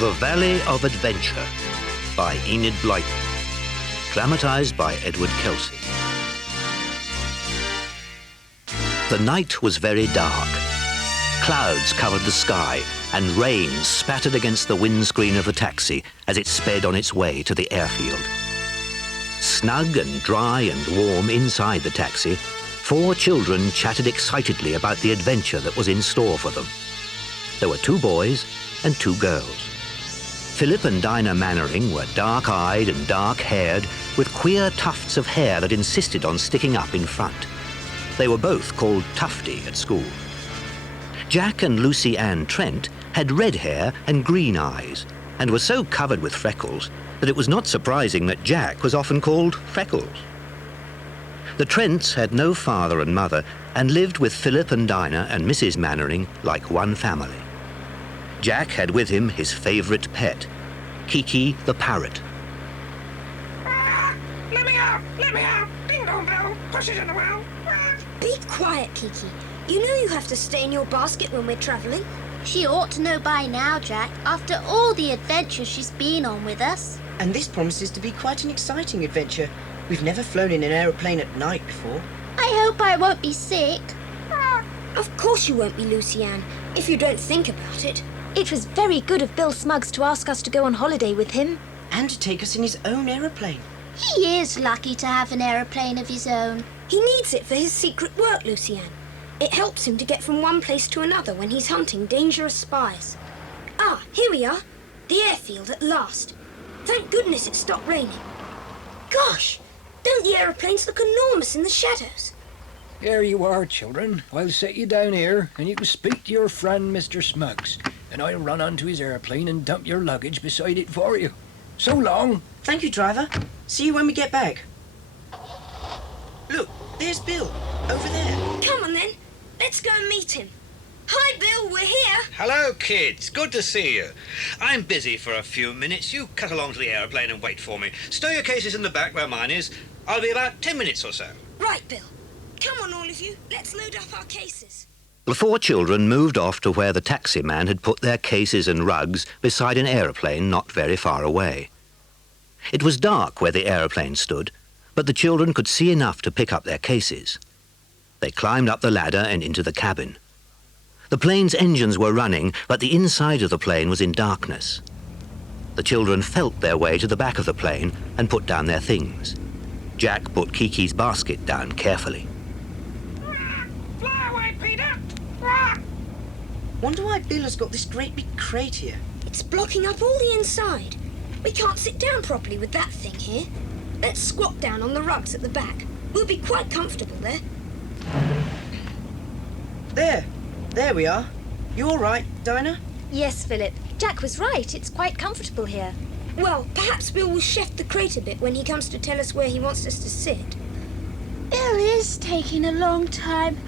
The Valley of Adventure by Enid Blyton. Dramatised by Edward Kelsey. The night was very dark. Clouds covered the sky and rain spattered against the windscreen of the taxi as it sped on its way to the airfield. Snug and dry and warm inside the taxi, 4 children chatted excitedly about the adventure that was in store for them. There were 2 boys and 2 girls. Philip and Dinah Mannering were dark-eyed and dark-haired, with queer tufts of hair that insisted on sticking up in front. They were both called Tufty at school. Jack and Lucy Ann Trent had red hair and green eyes, and were so covered with freckles that it was not surprising that Jack was often called Freckles. The Trents had no father and mother and lived with Philip and Dinah and Mrs. Mannering like one family. Jack had with him his favourite pet, Kiki the parrot. Let me out! Let me out! Ding dong bell! Push it in the well! Be quiet, Kiki. You know you have to stay in your basket when we're travelling. She ought to know by now, Jack, after all the adventures she's been on with us. And this promises to be quite an exciting adventure. We've never flown in an aeroplane at night before. I hope I won't be sick. Of course you won't be, Lucy Ann, if you don't think about it. It was very good of Bill Smuggs to ask us to go on holiday with him. And to take us in his own aeroplane. He is lucky to have an aeroplane of his own. He needs it for his secret work, Lucy Ann. It helps him to get from one place to another when he's hunting dangerous spies. Ah, here we are. The airfield at last. Thank goodness it stopped raining. Gosh, don't the aeroplanes look enormous in the shadows? Here you are, children. I'll set you down here, and you can speak to your friend, Mr. Smuggs, and I'll run onto his airplane and dump your luggage beside it for you. So long. Thank you, driver. See you when we get back. Look, there's Bill, over there. Come on then, let's go and meet him. Hi, Bill, we're here. Hello, kids. Good to see you. I'm busy for a few minutes. You cut along to the aeroplane and wait for me. Stow your cases in the back where mine is. I'll be about 10 minutes or so. Right, Bill. Come on, all of you. Let's load up our cases. The 4 children moved off to where the taxi man had put their cases and rugs beside an aeroplane not very far away. It was dark where the aeroplane stood, but the children could see enough to pick up their cases. They climbed up the ladder and into the cabin. The plane's engines were running, but the inside of the plane was in darkness. The children felt their way to the back of the plane and put down their things. Jack put Kiki's basket down carefully. Fly away, Peter! Wonder why Bill has got this great big crate here. It's blocking up all the inside. We can't sit down properly with that thing here. Let's squat down on the rugs at the back. We'll be quite comfortable there. There we are. You all right, Dinah? Yes, Philip. Jack was right. It's quite comfortable here. Well, perhaps Bill will shift the crate a bit when he comes to tell us where he wants us to sit. Bill is taking a long time.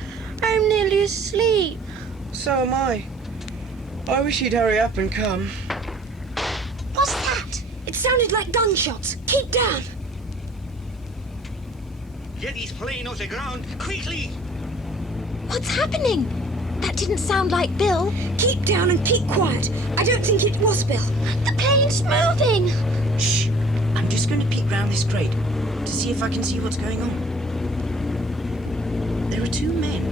I'm nearly asleep. So am I. I wish he'd hurry up and come. What's that? It sounded like gunshots. Keep down. Get his plane off the ground, quickly! What's happening? That didn't sound like Bill. Keep down and keep quiet. I don't think it was Bill. The plane's moving. Shh. I'm just going to peek round this crate to see if I can see what's going on. There are 2 men,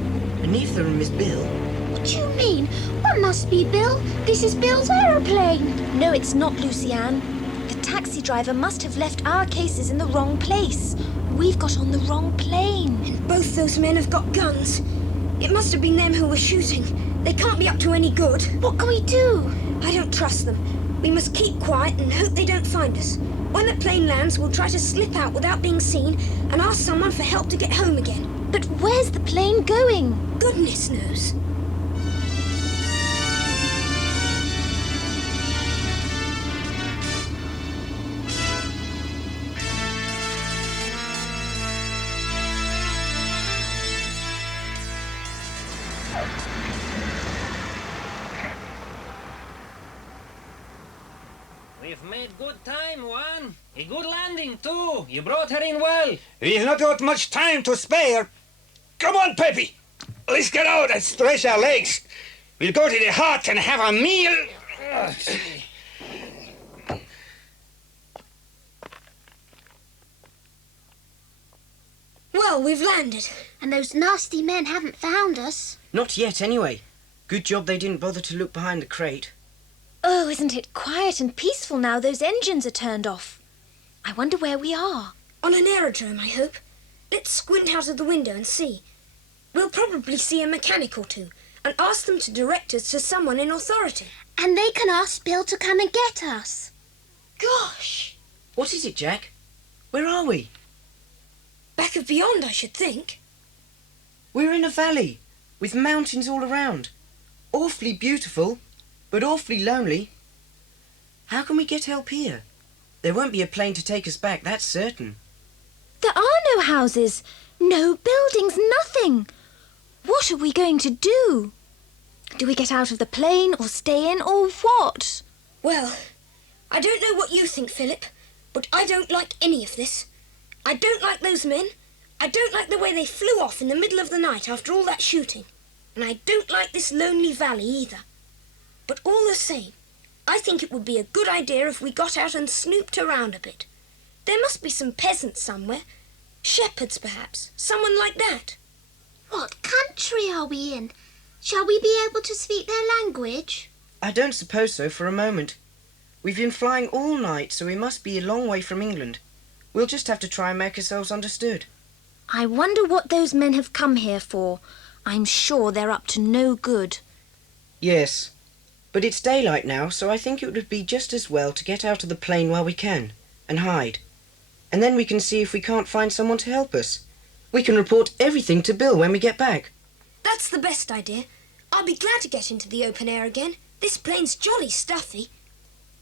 and neither of them is Bill. What do you mean? That must be Bill. This is Bill's aeroplane. No, it's not, Lucy Ann. The taxi driver must have left our cases in the wrong place. We've got on the wrong plane. And both those men have got guns. It must have been them who were shooting. They can't be up to any good. What can we do? I don't trust them. We must keep quiet and hope they don't find us. When the plane lands, we'll try to slip out without being seen and ask someone for help to get home again. But where's the plane going? Goodness knows. We've made good time, Juan. A good landing, too. You brought her in well. We've not got much time to spare. Come on, Peppy. Let's get out and stretch our legs. We'll go to the hut and have a meal. Well, we've landed. And those nasty men haven't found us. Not yet, anyway. Good job they didn't bother to look behind the crate. Oh, isn't it quiet and peaceful now those engines are turned off? I wonder where we are. On an aerodrome, I hope. Let's squint out of the window and see. We'll probably see a mechanic or two and ask them to direct us to someone in authority. And they can ask Bill to come and get us. Gosh! What is it, Jack? Where are we? Back of beyond, I should think. We're in a valley with mountains all around. Awfully beautiful, but awfully lonely. How can we get help here? There won't be a plane to take us back, that's certain. There are no houses, no buildings, nothing. What are we going to do? Do we get out of the plane or stay in or what? Well, I don't know what you think, Philip, but I don't like any of this. I don't like those men. I don't like the way they flew off in the middle of the night after all that shooting. And I don't like this lonely valley either. But all the same, I think it would be a good idea if we got out and snooped around a bit. There must be some peasants somewhere. Shepherds, perhaps. Someone like that. What country are we in? Shall we be able to speak their language? I don't suppose so for a moment. We've been flying all night, so we must be a long way from England. We'll just have to try and make ourselves understood. I wonder what those men have come here for. I'm sure they're up to no good. Yes, but it's daylight now, so I think it would be just as well to get out of the plane while we can and hide. And then we can see if we can't find someone to help us. We can report everything to Bill when we get back. That's the best idea. I'll be glad to get into the open air again. This plane's jolly stuffy.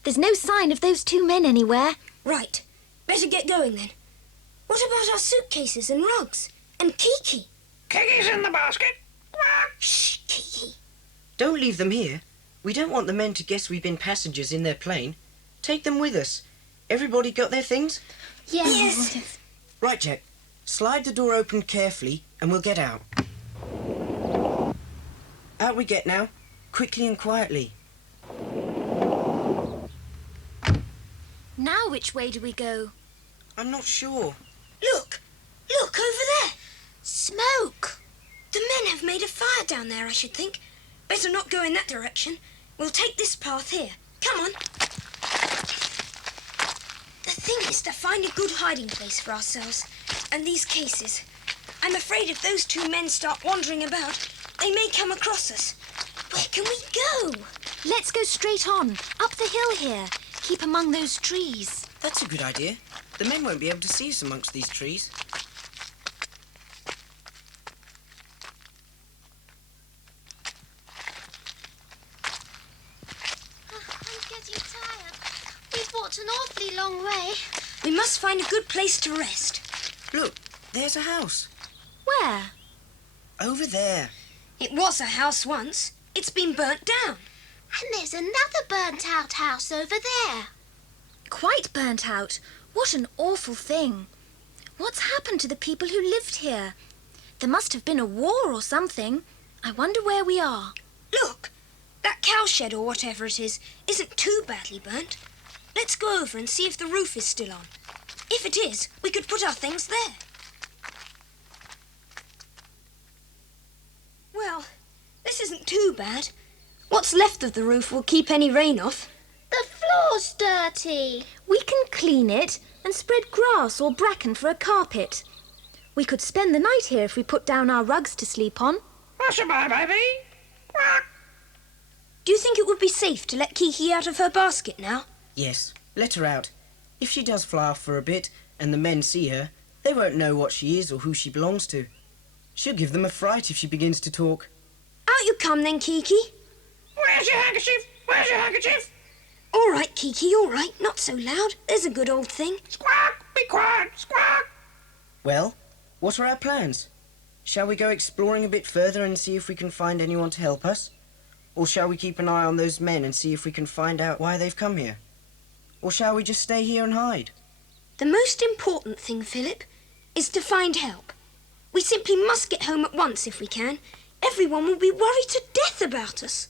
There's no sign of those two men anywhere. Right. Better get going then. What about our suitcases and rugs? And Kiki? Kiki's in the basket. Shh, Kiki. Don't leave them here. We don't want the men to guess we've been passengers in their plane. Take them with us. Everybody got their things? Yes. Right, Jack. Slide the door open carefully and we'll get out. Out we get now, quickly and quietly. Now which way do we go? I'm not sure. Look. Look, over there. Smoke! The men have made a fire down there, I should think. Better not go in that direction. We'll take this path here. Come on. The thing is to find a good hiding place for ourselves. And these cases. I'm afraid if those two men start wandering about, they may come across us. Where can we go? Let's go straight on, up the hill here. Keep among those trees. That's a good idea. The men won't be able to see us amongst these trees. I'm getting tired. We've walked an awfully long way. We must find a good place to rest. Look, there's a house. Where? Over there. It was a house once. It's been burnt down. And there's another burnt-out house over there. Quite burnt out. What an awful thing. What's happened to the people who lived here? There must have been a war or something. I wonder where we are. Look, that cowshed or whatever it is isn't too badly burnt. Let's go over and see if the roof is still on. If it is, we could put our things there. Well, this isn't too bad. What's left of the roof will keep any rain off. The floor's dirty. We can clean it and spread grass or bracken for a carpet. We could spend the night here if we put down our rugs to sleep on. Bye, baby. Do you think it would be safe to let Kiki out of her basket now? Yes, let her out. If she does fly off for a bit and the men see her, they won't know what she is or who she belongs to. She'll give them a fright if she begins to talk. Out you come then, Kiki. Where's your handkerchief? Where's your handkerchief? All right, Kiki, all right. Not so loud. There's a good old thing. Squawk! Be quiet! Squawk! Well, what are our plans? Shall we go exploring a bit further and see if we can find anyone to help us? Or shall we keep an eye on those men and see if we can find out why they've come here? Or shall we just stay here and hide? The most important thing, Philip, is to find help. We simply must get home at once if we can. Everyone will be worried to death about us.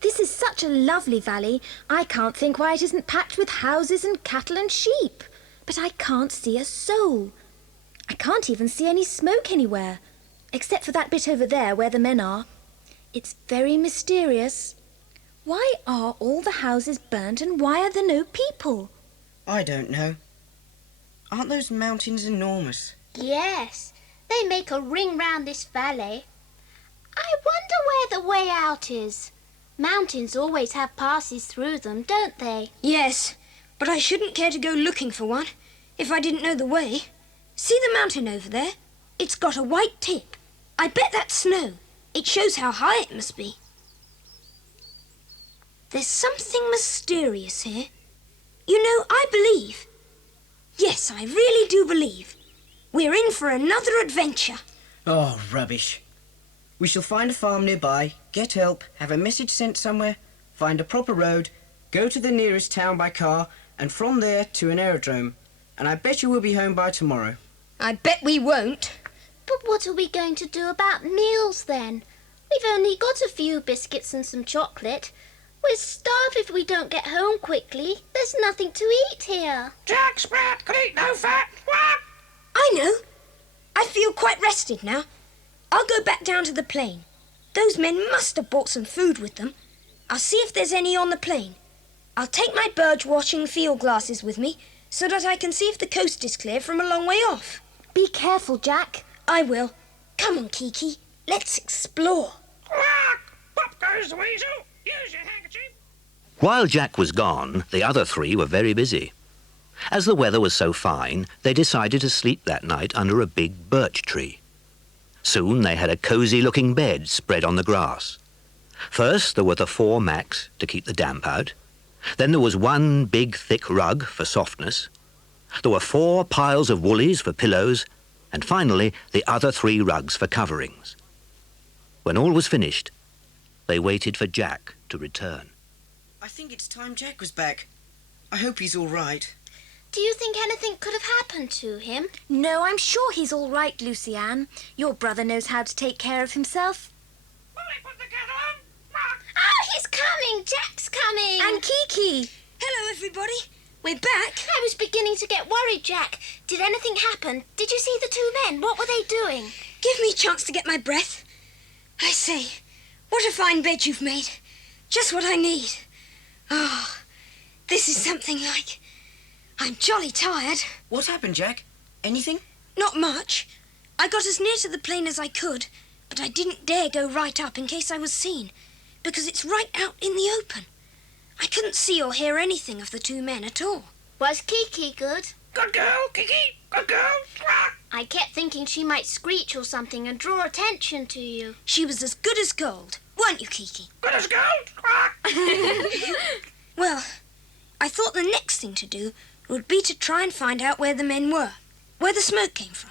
This is such a lovely valley. I can't think why it isn't packed with houses and cattle and sheep. But I can't see a soul. I can't even see any smoke anywhere, except for that bit over there where the men are. It's very mysterious. Why are all the houses burnt and why are there no people? I don't know. Aren't those mountains enormous? Yes, they make a ring round this valley. I wonder where the way out is. Mountains always have passes through them, don't they? Yes, but I shouldn't care to go looking for one if I didn't know the way. See the mountain over there? It's got a white tip. I bet that's snow. It shows how high it must be. There's something mysterious here. You know, I believe. Yes, I really do believe. We're in for another adventure. Oh, rubbish. We shall find a farm nearby, get help, have a message sent somewhere, find a proper road, go to the nearest town by car, and from there to an aerodrome. And I bet you we'll be home by tomorrow. I bet we won't. But what are we going to do about meals then? We've only got a few biscuits and some chocolate. We'll starve if we don't get home quickly. There's nothing to eat here. Jack Sprat could eat no fat. I know. I feel quite rested now. I'll go back down to the plain. Those men must have brought some food with them. I'll see if there's any on the plain. I'll take my bird-watching field glasses with me so that I can see if the coast is clear from a long way off. Be careful, Jack. I will. Come on, Kiki. Let's explore. Pop goes the weasel. Use your handkerchief. While Jack was gone, the other three were very busy. As the weather was so fine, they decided to sleep that night under a big birch tree. Soon they had a cosy-looking bed spread on the grass. First there were the 4 mats to keep the damp out. Then there was one big thick rug for softness. There were 4 piles of woolies for pillows, and finally the other 3 rugs for coverings. When all was finished, they waited for Jack to return. I think it's time Jack was back. I hope he's all right. Do you think anything could have happened to him? No, I'm sure he's all right, Lucy Ann. Your brother knows how to take care of himself. Will they put the kettle on? Oh, he's coming! Jack's coming! And Kiki! Hello, everybody. We're back. I was beginning to get worried, Jack. Did anything happen? Did you see the 2 men? What were they doing? Give me a chance to get my breath. I say, what a fine bed you've made. Just what I need. Oh, this is something like... I'm jolly tired. What happened, Jack? Anything? Not much. I got as near to the plain as I could, but I didn't dare go right up in case I was seen, because it's right out in the open. I couldn't see or hear anything of the 2 men at all. Was Kiki good? Good girl, Kiki. Good girl. I kept thinking she might screech or something and draw attention to you. She was as good as gold, weren't you, Kiki? Good as gold. Well, I thought the next thing to do would be to try and find out where the men were, where the smoke came from.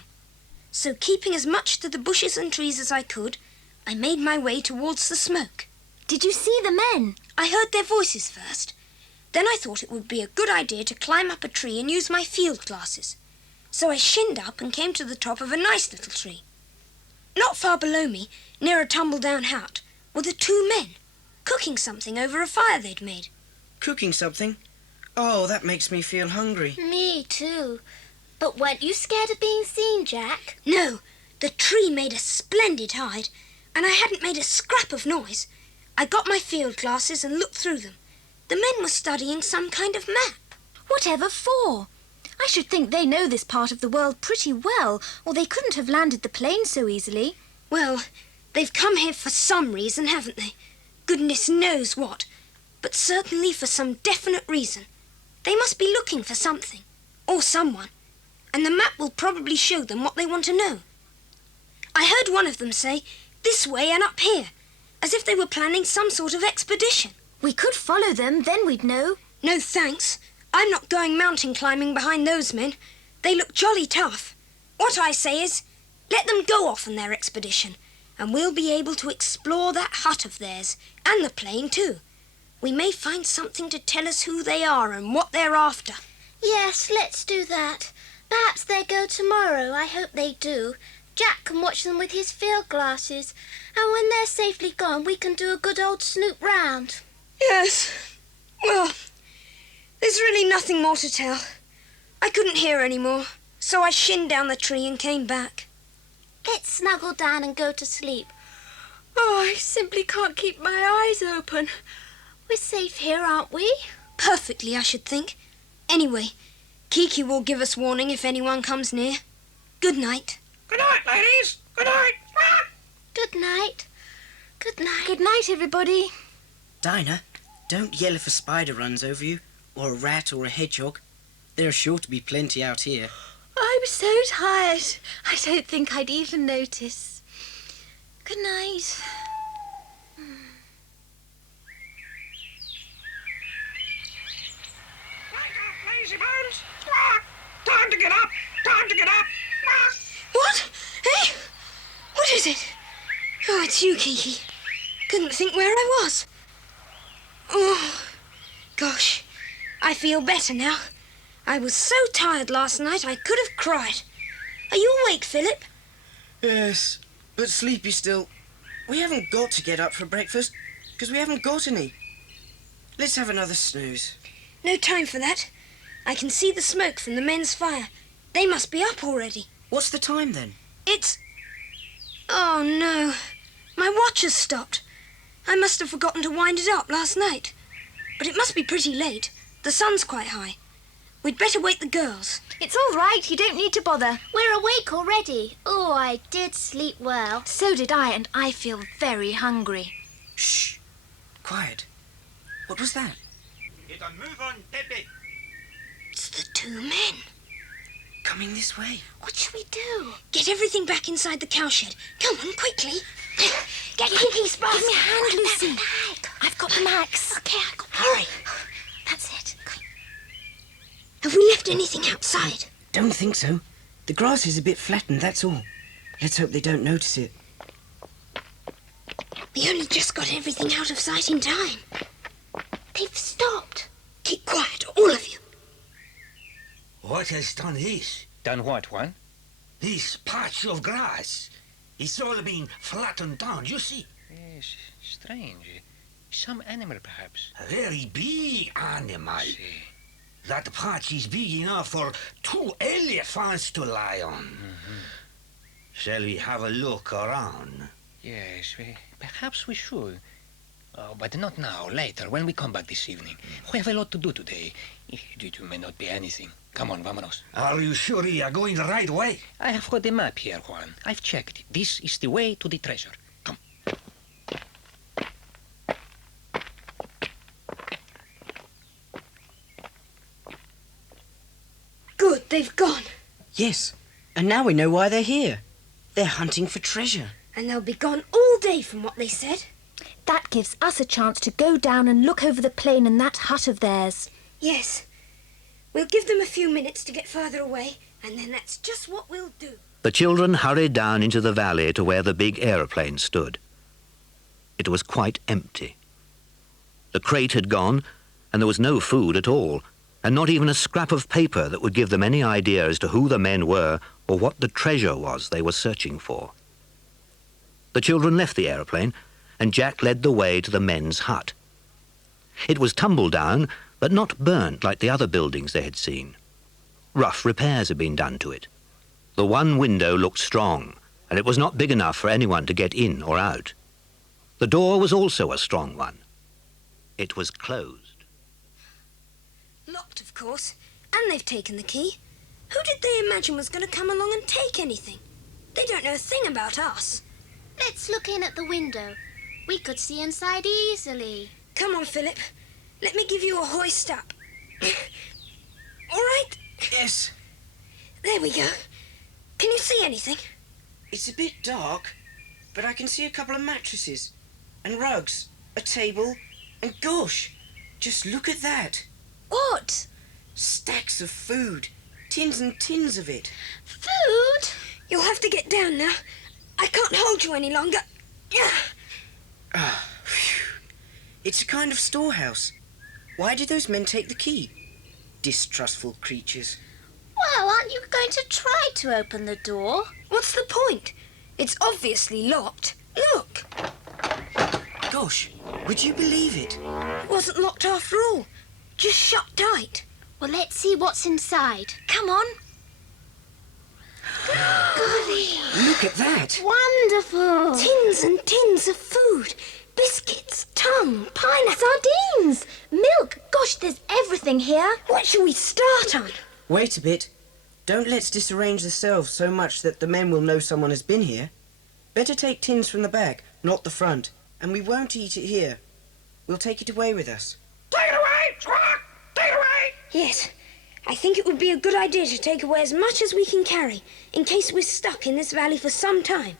So keeping as much to the bushes and trees as I could, I made my way towards the smoke. Did you see the men? I heard their voices first. Then I thought it would be a good idea to climb up a tree and use my field glasses. So I shinned up and came to the top of a nice little tree. Not far below me, near a tumble-down hut, were the 2 men, cooking something over a fire they'd made. Cooking something? Oh, that makes me feel hungry. Me too. But weren't you scared of being seen, Jack? No, the tree made a splendid hide, and I hadn't made a scrap of noise. I got my field glasses and looked through them. The men were studying some kind of map. Whatever for? I should think they know this part of the world pretty well, or they couldn't have landed the plane so easily. Well, they've come here for some reason, haven't they? Goodness knows what. But certainly for some definite reason. They must be looking for something, or someone, and the map will probably show them what they want to know. I heard one of them say, this way and up here, as if they were planning some sort of expedition. We could follow them, then we'd know. No thanks. I'm not going mountain climbing behind those men. They look jolly tough. What I say is, let them go off on their expedition, and we'll be able to explore that hut of theirs, and the plain too. We may find something to tell us who they are and what they're after. Yes, let's do that. Perhaps they'll go tomorrow. I hope they do. Jack can watch them with his field glasses, and when they're safely gone, we can do a good old snoop round. Yes. Well, there's really nothing more to tell. I couldn't hear any more. So I shinned down the tree and came back. Let's snuggle down and go to sleep. Oh, I simply can't keep my eyes open. We're safe here, aren't we? Perfectly, I should think. Anyway, Kiki will give us warning if anyone comes near. Good night. Good night, ladies. Good night. Good night. Good night. Good night, everybody. Dinah, don't yell if a spider runs over you, or a rat or a hedgehog. There are sure to be plenty out here. I'm so tired. I don't think I'd even notice. Good night. Wake up, lazy bones. Time to get up. Time to get up. What? Hey? What is it? Oh, it's you, Kiki. Couldn't think where I was. Oh, gosh. I feel better now. I was so tired last night I could have cried. Are you awake, Philip? Yes, but sleepy still. We haven't got to get up for breakfast, because we haven't got any. Let's have another snooze. No time for that. I can see the smoke from the men's fire. They must be up already. What's the time then? It's... Oh, no. My watch has stopped. I must have forgotten to wind it up last night. But it must be pretty late. The sun's quite high. We'd better wake the girls. It's all right. You don't need to bother. We're awake already. Oh, I did sleep well. So did I, and I feel very hungry. Shh. Quiet. What was that? Get a move on, Pepe. It's the two men. Coming this way. What shall we do? Get everything back inside the cowshed. Come on, quickly. Get Kiki's bus. Give me a hand, Lucy. I've got the max. Okay, I got Hurry. That's it. Have we left anything outside? Don't think so. The grass is a bit flattened, that's all. Let's hope they don't notice it. We only just got everything out of sight in time. They've stopped. Keep quiet, all of you. What has done this? Done what, Juan? This patch of grass. It's all been flattened down, you see. Yes, strange. Some animal, perhaps. A very big animal. See. That patch is big enough for 2 elephants to lie on. Shall we have a look around? Yes, perhaps we should. Oh, but not now, later, when we come back this evening. We have a lot to do today. It may not be anything. Come on, vámonos. Are you sure we are going the right way? I have got the map here, Juan. I've checked it. This is the way to the treasure. Come. Good, they've gone. Yes, and now we know why they're here. They're hunting for treasure. And they'll be gone all day from what they said. That gives us a chance to go down and look over the plain and that hut of theirs. Yes. We'll give them a few minutes to get further away, and then that's just what we'll do. The children hurried down into the valley to where the big aeroplane stood. It was quite empty. The crate had gone, and there was no food at all, and not even a scrap of paper that would give them any idea as to who the men were or what the treasure was they were searching for. The children left the aeroplane, and Jack led the way to the men's hut. It was tumbled down, but not burnt like the other buildings they had seen. Rough repairs had been done to it. The one window looked strong, and it was not big enough for anyone to get in or out. The door was also a strong one. It was closed. Locked, of course, and they've taken the key. Who did they imagine was going to come along and take anything? They don't know a thing about us. Let's look in at the window. We could see inside easily. Come on, Philip. Let me give you a hoist up. All right? Yes, There we go. Can you see anything? it's a bit dark, but I can see a couple of mattresses and rugs, a table, and gosh, just look at that. What? Stacks of food, tins and tins of it. Food? You'll have to get down now. I can't hold you any longer. Ah, phew. It's a kind of storehouse. Why did those men take the key? Distrustful creatures. Well, aren't you going to try to open the door? What's the point? It's obviously locked. Look, Gosh, would you believe it? it wasn't locked after all. Just shut tight. Well, let's see what's inside. Come on. Look at that! Wonderful! Tins and tins of food. Biscuits, tongue, pineapple. Sardines! Milk! Gosh, there's everything here. What shall we start on? Wait a bit. Don't let's disarrange the shelves so much that the men will know someone has been here. Better take tins from the back, not the front, and we won't eat it here. We'll take it away with us. Take it away, Squawk! Take it away! Yes, I think it would be a good idea to take away as much as we can carry, in case we're stuck in this valley for some time.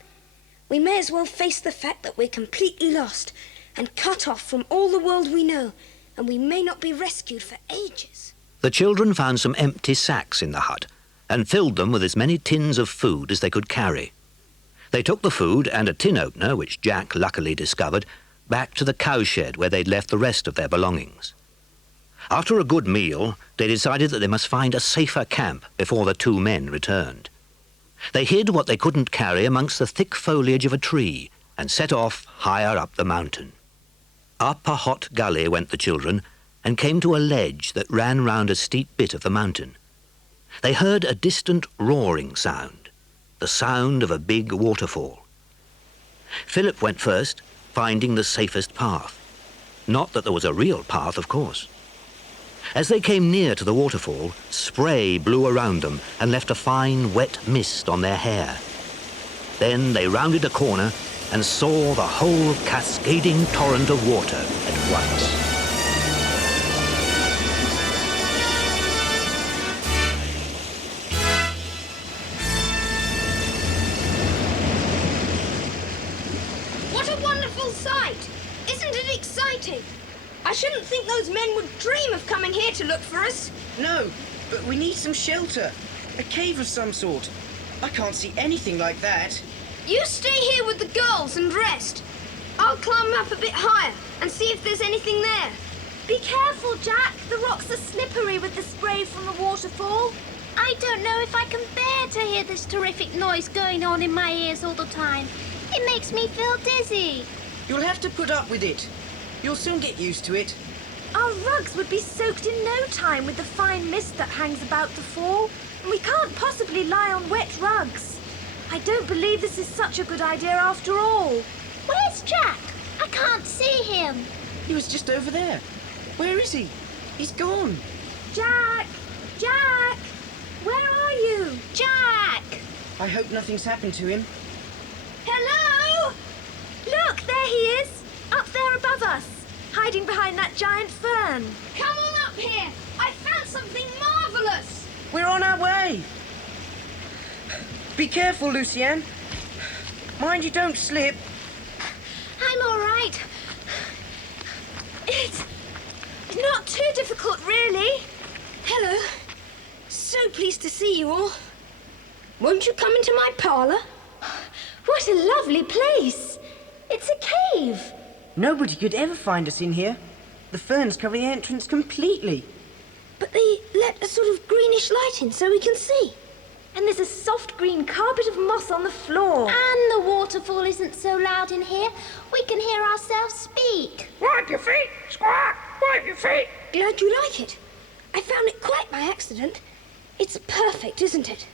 We may as well face the fact that we're completely lost and cut off from all the world we know, and we may not be rescued for ages. The children found some empty sacks in the hut and filled them with as many tins of food as they could carry. They took the food and a tin opener, which Jack luckily discovered, back to the cowshed where they'd left the rest of their belongings. After a good meal, they decided that they must find a safer camp before the two men returned. They hid what they couldn't carry amongst the thick foliage of a tree and set off higher up the mountain. Up a hot gully went the children and came to a ledge that ran round a steep bit of the mountain. They heard a distant roaring sound, the sound of a big waterfall. Philip went first, finding the safest path. Not that there was a real path, of course. As they came near to the waterfall, spray blew around them and left a fine, wet mist on their hair. Then they rounded a corner and saw the whole cascading torrent of water at once. What a wonderful sight! Isn't it exciting? I shouldn't think those men would dream of coming here to look for us. No, but we need some shelter. A cave of some sort. I can't see anything like that. You stay here with the girls and rest. I'll climb up a bit higher and see if there's anything there. Be careful, Jack. The rocks are slippery with the spray from the waterfall. I don't know if I can bear to hear this terrific noise going on in my ears all the time. It makes me feel dizzy. You'll have to put up with it. You'll soon get used to it. Our rugs would be soaked in no time with the fine mist that hangs about the fall, and we can't possibly lie on wet rugs. I don't believe this is such a good idea after all. Where's Jack? I can't see him. He was just over there. Where is he? He's gone. Jack! Jack! Where are you? Jack! I hope nothing's happened to him. Hello! Look, there he is! Up there above us, hiding behind that giant fern. Come on up here. I found something marvelous. We're on our way. Be careful, Lucienne. Mind you don't slip. I'm all right. It's not too difficult, really. Hello. So pleased to see you all. Won't you come into my parlour? What a lovely place. It's a cave. Nobody could ever find us in here. The ferns cover the entrance completely. But they let a sort of greenish light in so we can see. And there's a soft green carpet of moss on the floor. And the waterfall isn't so loud in here. We can hear ourselves speak. Wipe your feet, Squawk! Wipe your feet! Glad you like it. I found it quite by accident. It's perfect, isn't it?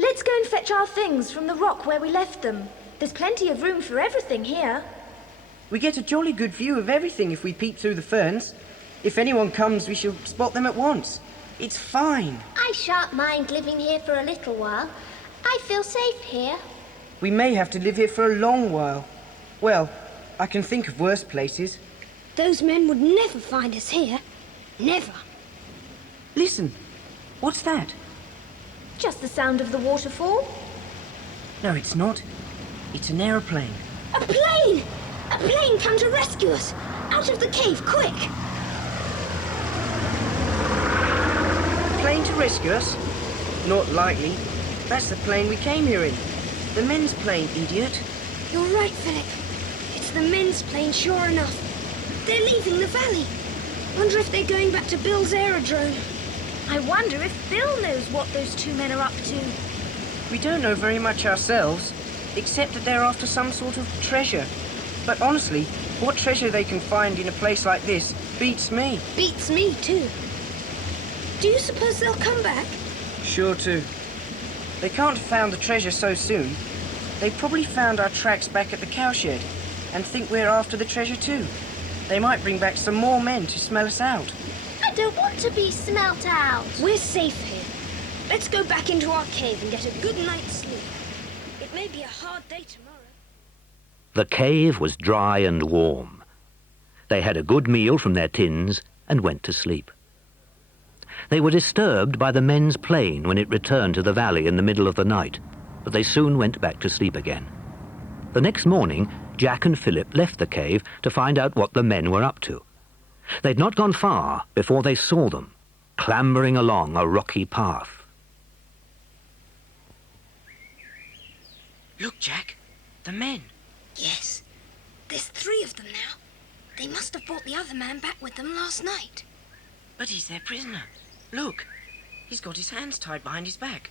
Let's go and fetch our things from the rock where we left them. There's plenty of room for everything here. We get a jolly good view of everything if we peep through the ferns. If anyone comes, we shall spot them at once. It's fine. I shan't mind living here for a little while. I feel safe here. We may have to live here for a long while. Well, I can think of worse places. Those men would never find us here. Never. Listen, what's that? Just the sound of the waterfall. No, it's not. It's an aeroplane. A plane! A plane come to rescue us! Out of the cave, quick! A plane to rescue us? Not likely. That's the plane we came here in. The men's plane, idiot. You're right, Philip. It's the men's plane, sure enough. They're leaving the valley. Wonder if they're going back to Bill's aerodrome. I wonder if Bill knows what those two men are up to. We don't know very much ourselves, except that they're after some sort of treasure. But honestly, what treasure they can find in a place like this beats me. Beats me, too. Do you suppose they'll come back? Sure to. They can't have found the treasure so soon. They probably found our tracks back at the cowshed and think we're after the treasure too. They might bring back some more men to smell us out. I don't want to be smelt out. We're safe here. Let's go back into our cave and get a good night's sleep. It may be a hard day tomorrow. The cave was dry and warm. They had a good meal from their tins and went to sleep. They were disturbed by the men's plane when it returned to the valley in the middle of the night, but they soon went back to sleep again. The next morning, Jack and Philip left the cave to find out what the men were up to. They'd not gone far before they saw them, clambering along a rocky path. Look, Jack, the men. Yes. There's 3 of them now. They must have brought the other man back with them last night. But he's their prisoner. Look, he's got his hands tied behind his back.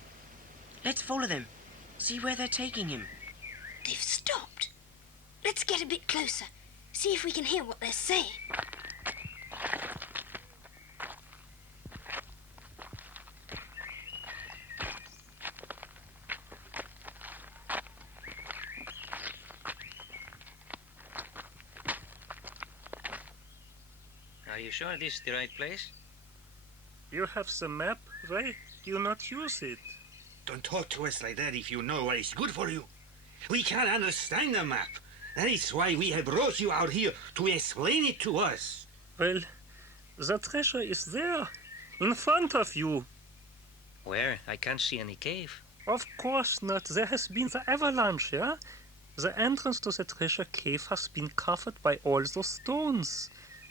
Let's follow them. See where they're taking him. They've stopped. Let's get a bit closer. See if we can hear what they're saying. Are you sure this is the right place? You have the map. Why do you not use it? Don't talk to us like that if you know what is good for you. We can't understand the map. That is why we have brought you out here to explain it to us. Well, the treasure is there, in front of you. Where? I can't see any cave. Of course not. There has been the avalanche, yeah? The entrance to the treasure cave has been covered by all those stones.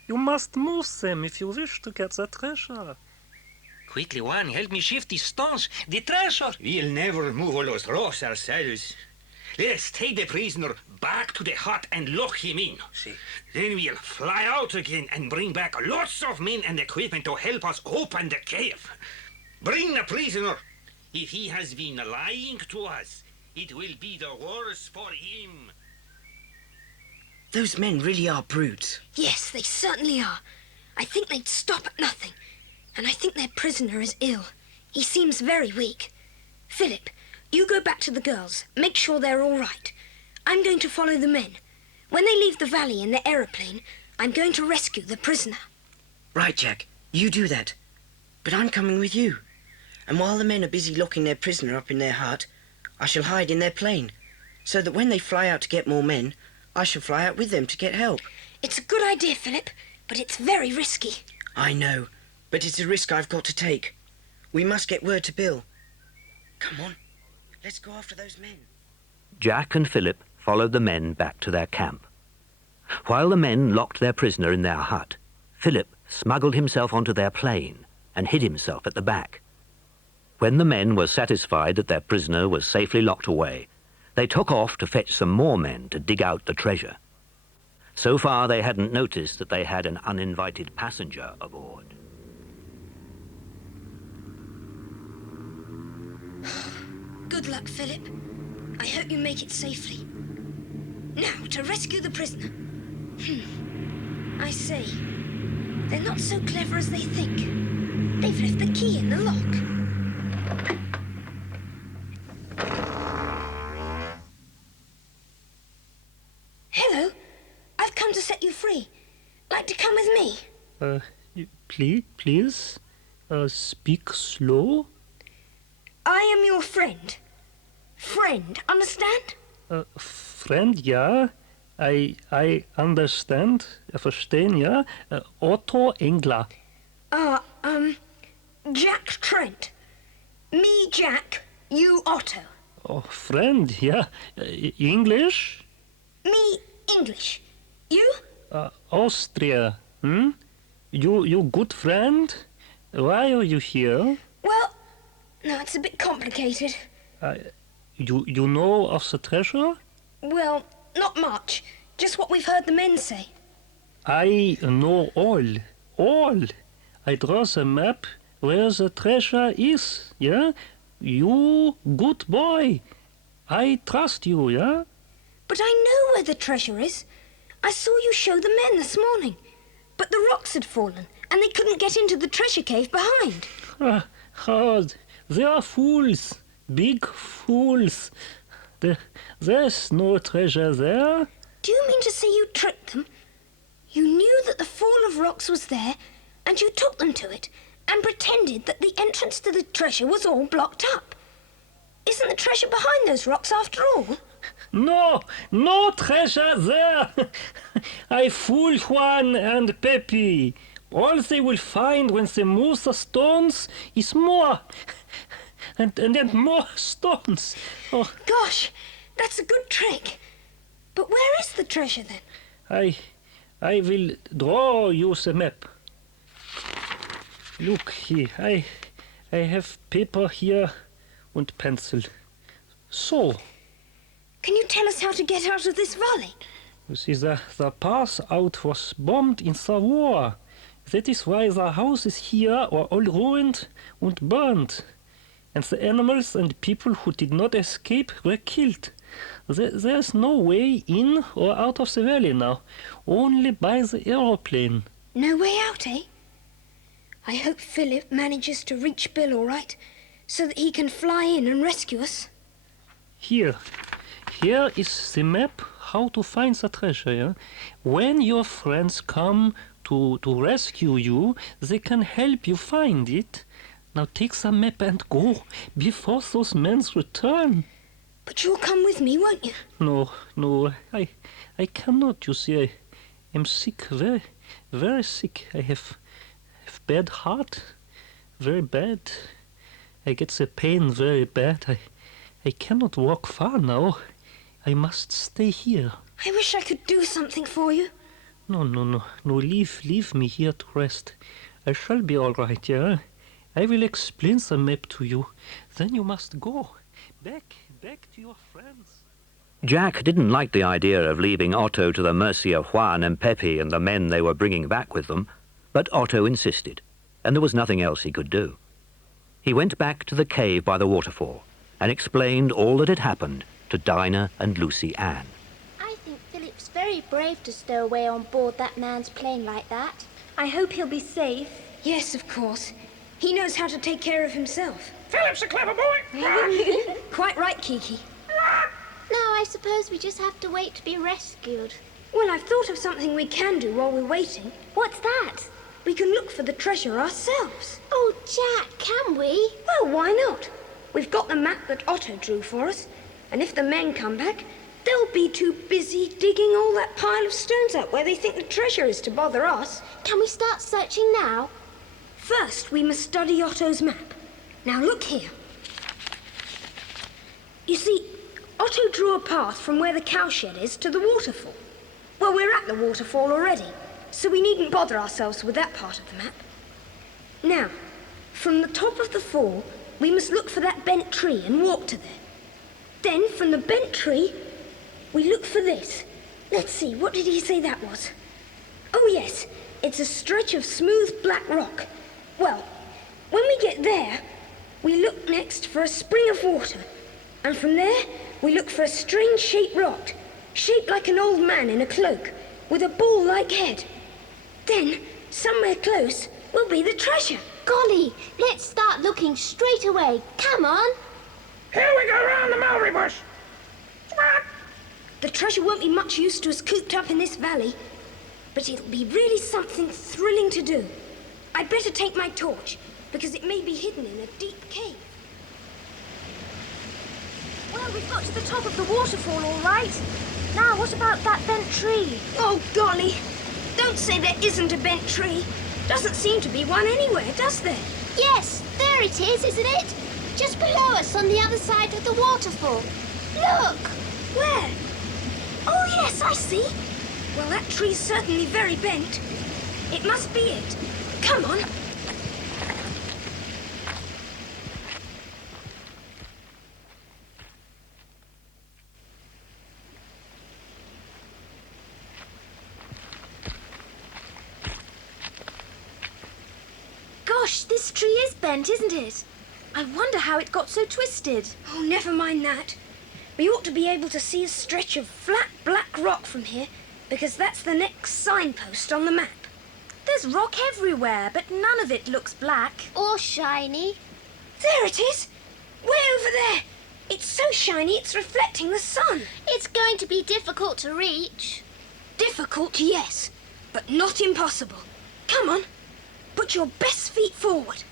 You must move them if you wish to get the treasure. Quickly, one, help me shift these stones. The treasure! We'll never move all those rocks ourselves. Let us take the prisoner back to the hut and lock him in. See. Then we'll fly out again and bring back lots of men and equipment to help us open the cave. Bring the prisoner. If he has been lying to us, it will be the worse for him. Those men really are brutes. Yes, they certainly are. I think they'd stop at nothing. And I think their prisoner is ill. He seems very weak. Philip, you go back to the girls. Make sure they're all right. I'm going to follow the men. When they leave the valley in the aeroplane, I'm going to rescue the prisoner. Right, Jack. You do that. But I'm coming with you. And while the men are busy locking their prisoner up in their hut, I shall hide in their plane, so that when they fly out to get more men, I shall fly out with them to get help. It's a good idea, Philip, but it's very risky. I know, but it's a risk I've got to take. We must get word to Bill. Come on, let's go after those men. Jack and Philip followed the men back to their camp. While the men locked their prisoner in their hut, Philip smuggled himself onto their plane and hid himself at the back. When the men were satisfied that their prisoner was safely locked away, they took off to fetch some more men to dig out the treasure. So far, they hadn't noticed that they had an uninvited passenger aboard. Good luck, Philip. I hope you make it safely. Now, to rescue the prisoner. I say, they're not so clever as they think. They've left the key in the lock. Hello. I've come to set you free. Like to come with me? Please, speak slow. I am your friend. Friend, understand? Friend, ja. I understand. Verstehen, ja. Otto Engler. Jack Trent. Me, Jack. You, Otto. Oh, friend, yeah. English? Me, English. You? Austria. You good friend? Why are you here? Well, no, it's a bit complicated. You know of the treasure? Well, not much. Just what we've heard the men say. I know all. I draw the map where the treasure is, yeah? You good boy. I trust you, yeah? But I know where the treasure is. I saw you show the men this morning. But the rocks had fallen, and they couldn't get into the treasure cave behind. They are fools. Big fools. There's no treasure there. Do you mean to say you tricked them? You knew that the fall of rocks was there, and you took them to it, and pretended that the entrance to the treasure was all blocked up. Isn't the treasure behind those rocks after all? No treasure there. I fooled Juan and Pepe. All they will find when they move the stones is more. And then more stones. Oh. Gosh, that's a good trick. But where is the treasure then? I will draw you the map. Look here, I have paper here and pencil. So. Can you tell us how to get out of this valley? You see, the path out was bombed in the war. That is why the houses here are all ruined and burned. And the animals and people who did not escape were killed. There's no way in or out of the valley now, only by the aeroplane. No way out, eh? I hope Philip manages to reach Bill all right, so that he can fly in and rescue us. Here is the map how to find the treasure. Yeah? When your friends come to rescue you, they can help you find it. Now take the map and go before those men return. But you'll come with me, won't you? No, I cannot, you see. I am sick, very, very sick. I have bad heart, very bad. I get the pain very bad. I cannot walk far now. I must stay here. I wish I could do something for you. No, leave me here to rest. I shall be all right, yeah? I will explain the map to you. Then you must go. Back to your friends. Jack didn't like the idea of leaving Otto to the mercy of Juan and Pepe and the men they were bringing back with them, but Otto insisted, and there was nothing else he could do. He went back to the cave by the waterfall and explained all that had happened to Dinah and Lucy Ann. I think Philip's very brave to stow away on board that man's plane like that. I hope he'll be safe. Yes, of course. He knows how to take care of himself. Philip's a clever boy. Quite right, Kiki. Now I suppose we just have to wait to be rescued. Well, I've thought of something we can do while we're waiting. What's that? We can look for the treasure ourselves. Oh, Jack, can we? Well, why not? We've got the map that Otto drew for us, and if the men come back, they'll be too busy digging all that pile of stones up where they think the treasure is to bother us. Can we start searching now? First, we must study Otto's map. Now, look here. You see, Otto drew a path from where the cowshed is to the waterfall. Well, we're at the waterfall already, so we needn't bother ourselves with that part of the map. Now, from the top of the fall, we must look for that bent tree and walk to there. Then, from the bent tree, we look for this. Let's see, what did he say that was? Oh, yes, it's a stretch of smooth black rock. Well, when we get there, we look next for a spring of water. And from there, we look for a strange-shaped rock, shaped like an old man in a cloak, with a ball-like head. Then, somewhere close, will be the treasure. Golly, let's start looking straight away. Come on. Here we go round the mulberry bush. The treasure won't be much use to us cooped up in this valley, but it'll be really something thrilling to do. I'd better take my torch, because it may be hidden in a deep cave. Well, we've got to the top of the waterfall, all right. Now, what about that bent tree? Oh, golly. Don't say there isn't a bent tree. Doesn't seem to be one anywhere, does there? Yes, there it is, isn't it? Just below us on the other side of the waterfall. Look! Where? Oh, yes, I see. Well, that tree's certainly very bent. It must be it. Come on. Gosh, this tree is bent, isn't it? I wonder how it got so twisted. Oh, never mind that. We ought to be able to see a stretch of flat black rock from here, because that's the next signpost on the map. There's rock everywhere, but none of it looks black. Or shiny. There it is! Way over there! It's so shiny it's reflecting the sun. It's going to be difficult to reach. Difficult, yes, but not impossible. Come on, put your best feet forward.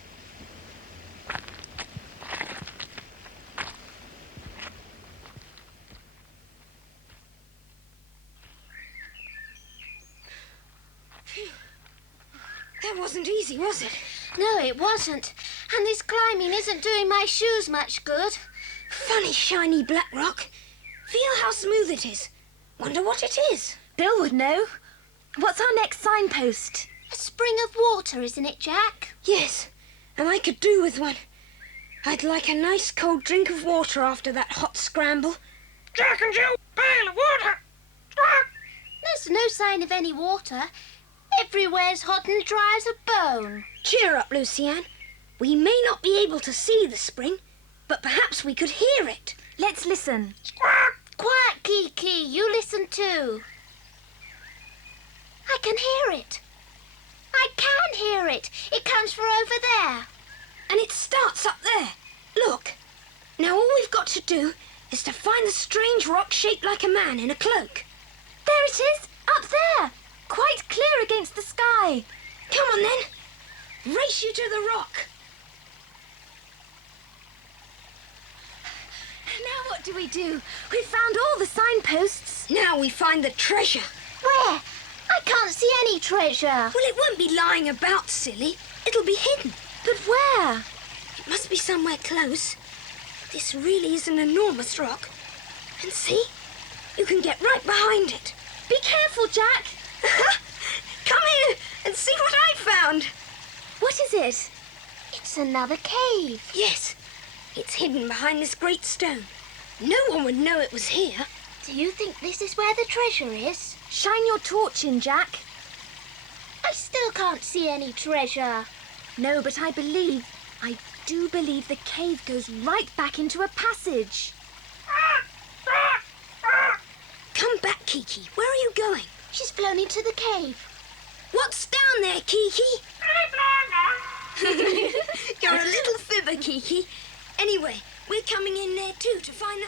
Phew. That wasn't easy, was it? No, it wasn't. And this climbing isn't doing my shoes much good. Funny shiny black rock. Feel how smooth it is. Wonder what it is. Bill would know. What's our next signpost? A spring of water, isn't it, Jack? Yes, and I could do with one. I'd like a nice cold drink of water after that hot scramble. Jack and Jill, pail of water. There's no sign of any water. Everywhere's hot and dry as a bone. Cheer up, Lucienne. We may not be able to see the spring, but perhaps we could hear it. Let's listen. Quiet, Kiki. You listen too. I can hear it. I can hear it. It comes from over there. And it starts up there. Look. Now all we've got to do is to find the strange rock shaped like a man in a cloak. There it is, up there. Quite clear against the sky. Come on then. Race you to the rock. Now what do we do? We've found all the signposts. Now we find the treasure. Where? I can't see any treasure. Well, it won't be lying about, silly. It'll be hidden. But where? It must be somewhere close. This really is an enormous rock. And see? You can get right behind it. Be careful, Jack. Come here and see what I found. What is it? It's another cave. Yes, it's hidden behind this great stone. No one would know it was here. Do you think this is where the treasure is? Shine your torch in, Jack. I still can't see any treasure. No, but I do believe the cave goes right back into a passage. Come back, Kiki. Where are you going? She's flown into the cave. What's down there, Kiki? You're a little fibber, Kiki. Anyway, we're coming in there too to find the...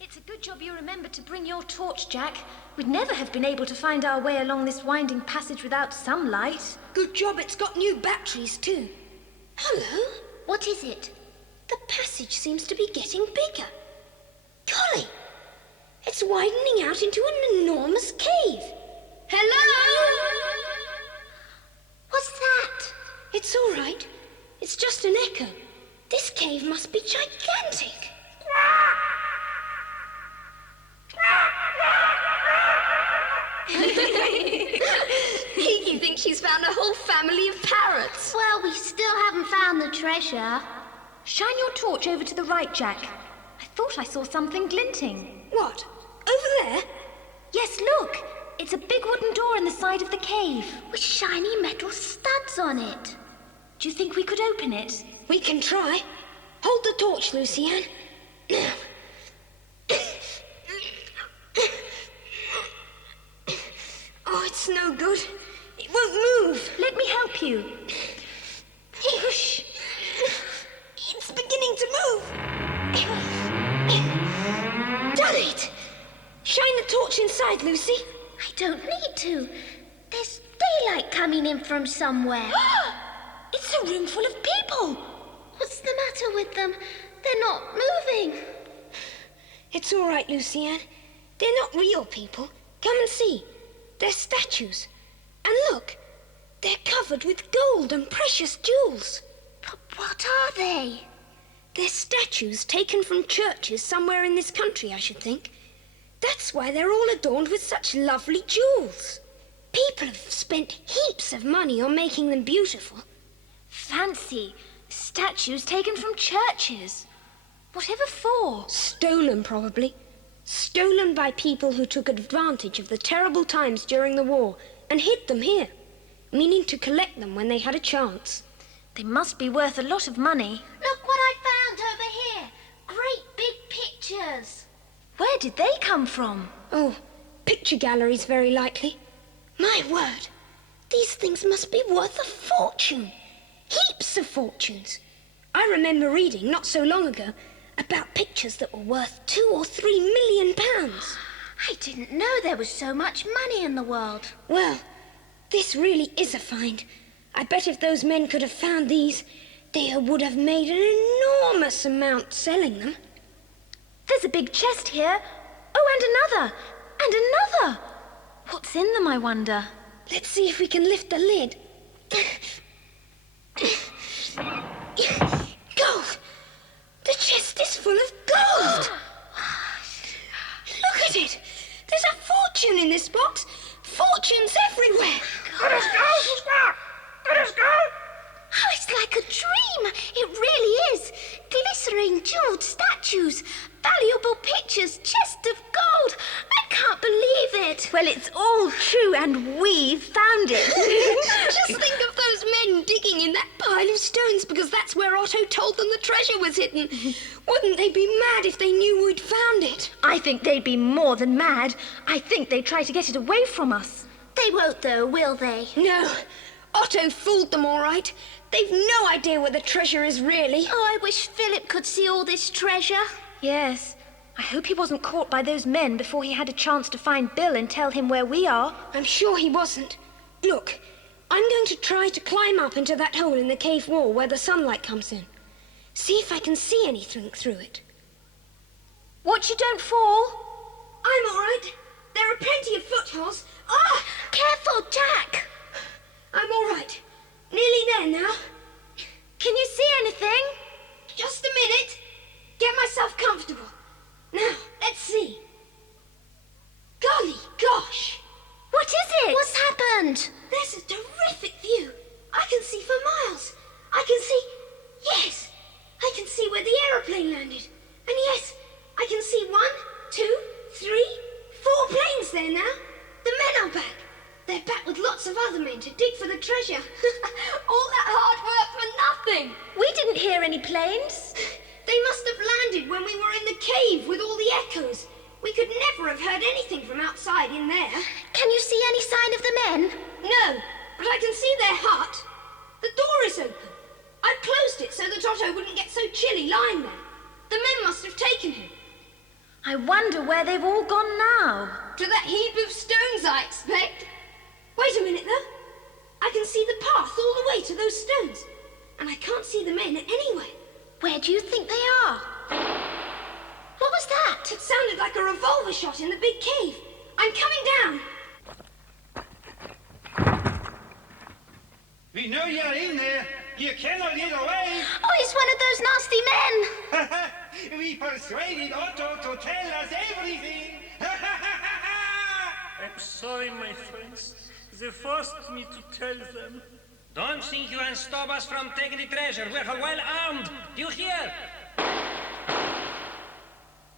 It's a good job you remembered to bring your torch, Jack. We'd never have been able to find our way along this winding passage without some light. Good job it's got new batteries too. Hello? What is it? The passage seems to be getting bigger. Golly! It's widening out into an enormous cave. Hello? What's that? It's all right. It's just an echo. This cave must be gigantic. Kiki thinks she's found a whole family of parrots. Well, we still haven't found the treasure. Shine your torch over to the right, Jack. I thought I saw something glinting. What? Over there? Yes, look. It's a big wooden door in the side of the cave. With shiny metal studs on it. Do you think we could open it? We can try. Hold the torch, Lucienne. Now. Oh, it's no good. It won't move. Let me help you. Hush. It's beginning to move. Done it. Shine the torch inside, Lucy. I don't need to. There's daylight coming in from somewhere. It's a room full of people. What's the matter with them? They're not moving. It's all right, Lucienne. They're not real people. Come and see. They're statues. And look, they're covered with gold and precious jewels. But what are they? They're statues taken from churches somewhere in this country, I should think. That's why they're all adorned with such lovely jewels. People have spent heaps of money on making them beautiful. Fancy. Statues taken from churches. Whatever for? Stolen, probably. Stolen by people who took advantage of the terrible times during the war and hid them here, meaning to collect them when they had a chance. They must be worth a lot of money. Look what I found over here. Great big pictures. Where did they come from? Oh, picture galleries, very likely. My word, these things must be worth a fortune. lots of fortunes. I remember reading, not so long ago, about pictures that were worth £2 or £3 million. I didn't know there was so much money in the world. Well, this really is a find. I bet if those men could have found these, they would have made an enormous amount selling them. There's a big chest here. Oh, and another. And another. What's in them, I wonder? Let's see if we can lift the lid. Gold! The chest is full of gold! Look at it! There's a fortune in this box! Fortunes everywhere! Let us go, Squawk! Let us go! Oh, it's like a dream. It really is. Glittering jeweled statues, valuable pictures, chests of gold. I can't believe it. Well, it's all true, and we've found it. Just think of those men digging in that pile of stones because that's where Otto told them the treasure was hidden. Wouldn't they be mad if they knew we'd found it? I think they'd be more than mad. I think they'd try to get it away from us. They won't, though, will they? No. Otto fooled them all right. They've no idea where the treasure is really. Oh, I wish Philip could see all this treasure. Yes. I hope he wasn't caught by those men before he had a chance to find Bill and tell him where we are. I'm sure he wasn't. Look, I'm going to try to climb up into that hole in the cave wall where the sunlight comes in. See if I can see anything through it. Watch you don't fall. I'm all right. There are plenty of footholds. Ah! Careful, Jack. I'm all right. Nearly there now. Can you see anything? Just a minute. Get myself comfortable. Now, let's see. Golly gosh! What is it? What's happened? There's a terrific view. I can see for miles. I can see... Yes! I can see where the aeroplane landed. And yes, I can see 1, 2, 3, 4 planes there now. The men are back. They're back with lots of other men to dig for the treasure. All that hard work for nothing. We didn't hear any planes. They must have landed when we were in the cave with all the echoes. We could never have heard anything from outside in there. Can you see any sign of the men? No, but I can see their hut. The door is open. I closed it so that Otto wouldn't get so chilly lying there. The men must have taken him. I wonder where they've all gone now. To that heap of stones, I expect. Wait a minute, though. I can see the path all the way to those stones. And I can't see the men anywhere. Where do you think they are? What was that? It sounded like a revolver shot in the big cave. I'm coming down. We know you're in there. You cannot get away. Oh, it's one of those nasty men. We persuaded Otto to tell us everything. I'm sorry, my friends. They forced me to tell them. Don't think you can stop us from taking the treasure. We're well armed. Do you hear?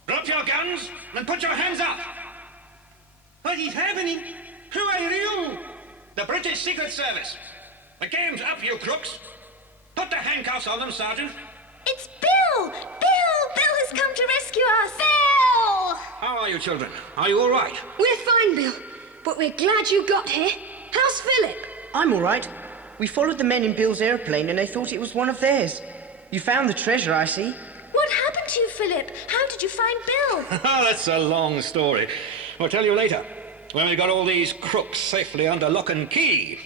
Drop your guns and put your hands up. What is happening? Who are you? The British Secret Service. The game's up, you crooks. Put the handcuffs on them, Sergeant. It's Bill! Bill! Bill has come to rescue us! Bill! How are you, children? Are you all right? We're fine, Bill. But we're glad you got here. How's Philip? I'm all right. We followed the men in Bill's airplane and they thought it was one of theirs. You found the treasure, I see. What happened to you, Philip? How did you find Bill? Oh, that's a long story. I'll tell you later, when we got all these crooks safely under lock and key.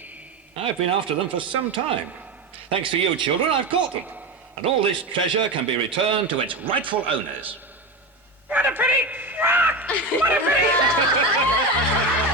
I've been after them for some time. Thanks to you, children, I've caught them. And all this treasure can be returned to its rightful owners. What a pity! What a pity!